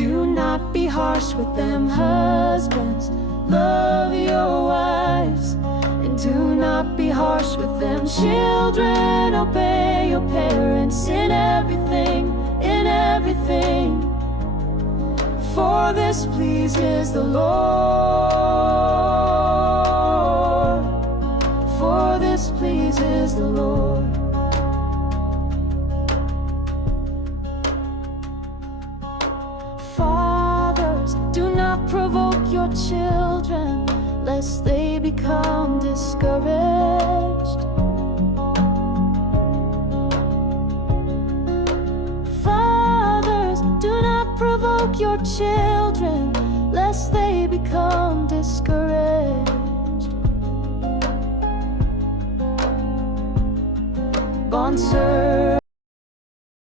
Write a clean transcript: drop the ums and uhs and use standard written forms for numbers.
Do not be harsh with them, husbands. Love your wives, and do not be harsh with them. Children, obey your parents in everything, in everything. For this pleases the Lord. For this pleases the Lord. Fathers, do not provoke your children, lest they become discouraged. Fathers, do not provoke your children, lest they become discouraged. Bondservants,